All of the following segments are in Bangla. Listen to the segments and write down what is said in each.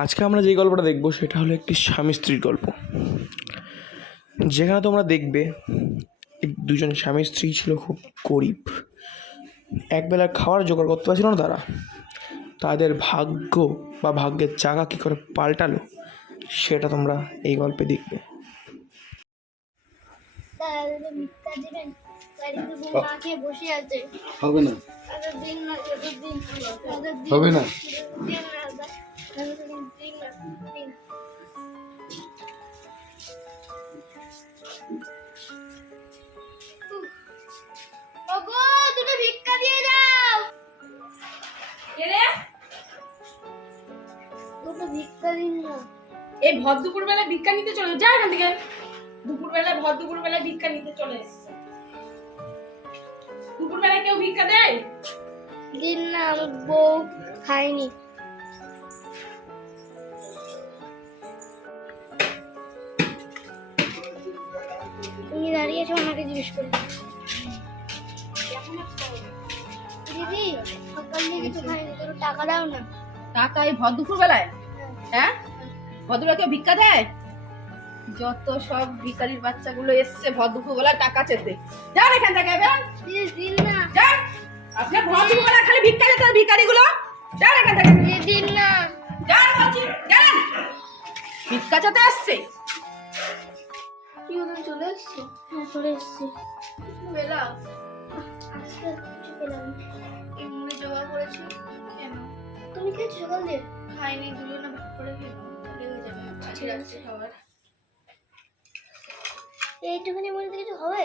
আজকে আমরা যেই গল্পটা দেখব সেটা হলো একটি স্বামী স্ত্রীর গল্প। যেখানে তোমরা দেখবে দুজন স্বামী স্ত্রী ছিল খুব গরিব। একবেলা খাওয়ার জোগাড় করতে পারছিল না তারা। তাদের ভাগ্য বা ভাগ্যের চাকা কী করে পাল্টালো সেটা তোমরা এই গল্পে দেখবে। হবে না। তাদের দিন না তাদের দিন তাদের দিন হবে না। এই ভর দুপুর বেলা ভিক্ষা নিতে চলে যা এখান থেকে। দুপুর বেলা ভর দুপুর বেলা ভিক্ষা নিতে চলে এসছে। দুপুর বেলা কেউ ভিক্ষা দেয়? দিন না বউ খায়নি। তুমি দাঁড়িয়ে আছো ওনাকে জিজ্ঞেস করো। দিদি সকাল থেকে কিছু খাইনি তোর টাকা দাও না। টাকা এই ভর দুপুর বেলায় হ্যাঁ? ভদ্ররা কেউ ভিক্ষা দেয়? যত সব ভিখারির বাচ্চাগুলো এসছে ভর টাকা চেতে। যান এখান থেকে দিন না। যান। আপনার দুপুর খালি ভিক্ষা দিতে হয় ভিখারিগুলো। যান এখান থেকে। দিন না। যান বলছি যান ভিক্ষা চেতে আসছে কি চলে এসছে? হ্যাঁ চলে এসছে। বেলা আজকে কিছু পেলাম এমনি জোগাড় করেছি কেন তুমি খেয়েছো সকাল? দিয়ে খাইনি দুজনে ভাগ করে খেয়ে যাবে কাছে রাখছে খাবার এইটুখানি মনে কিছু হবে?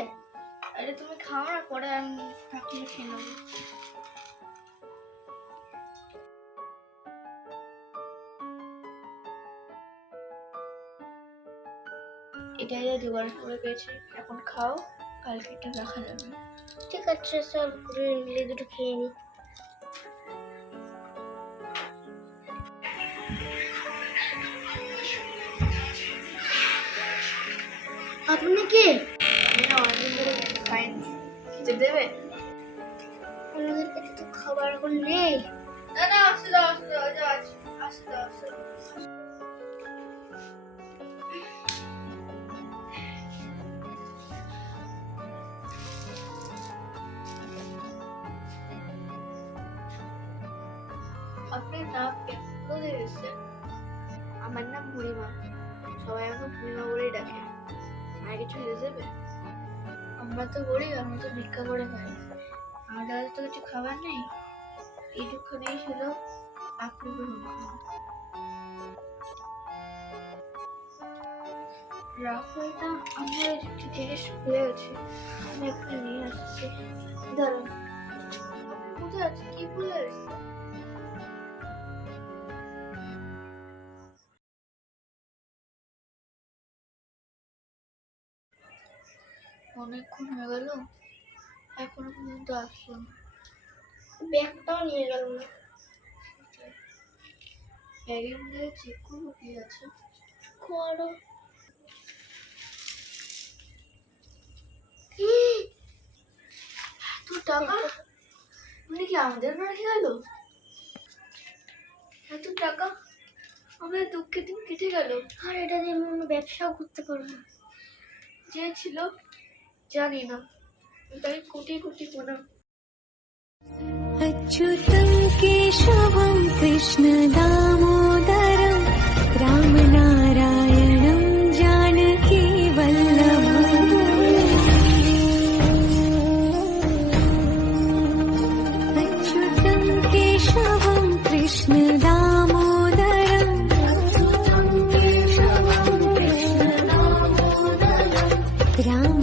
আরে তুমি খাও না পরে আমি থাকলে খেয়ে নেব। এটাই জোগাড় করে পেয়েছি এখন খাও কালকে এটা রাখা যাবে। ঠিক আছে চল দুটো খেয়ে নি। আপনি কে? আমি না অনেকদিন ধরে কিছু খেতে দেবে আমাদের কাছে তো খাবার এখন নেই। না না আসতে দাও আসতে দাও আপনার নাম কোথায় এসেছে আমার নাম পূর্ণিমা সবাই আমাকে পূর্ণিমা বলেই ডাকে। আর কিছু দেবে আমরা তো গরিব, আমরা তো ভিক্ষা করে খাই। আমাদের কাছে তো কিছু খাবার নেই? এইটুখানি ছিল আপনি রাখো আমার একটি জিনিস ভুলে গেছি আমি এখানে নিয়ে আসছি। দাঁড়ান কোথায় আছে কি ভুলে এসছে অনেকক্ষণ হয়ে গেল। এখনও পর্যন্ত আসলো না ব্যাগটাও নিয়ে গেল না। ব্যাগের মধ্যে চেক করব কি আছে? করো এত টাকা? মানে কি আমাদের রেখে গেল? এত টাকা? আমাদের দুঃখের দিন কেটে গেল। আর এটা দিয়ে আমি অন্য ব্যবসাও করতে পারব যে ছিল अच्युतं केशवं कृष्णदामोदर रामनारायणं कृष्णदामोदरम्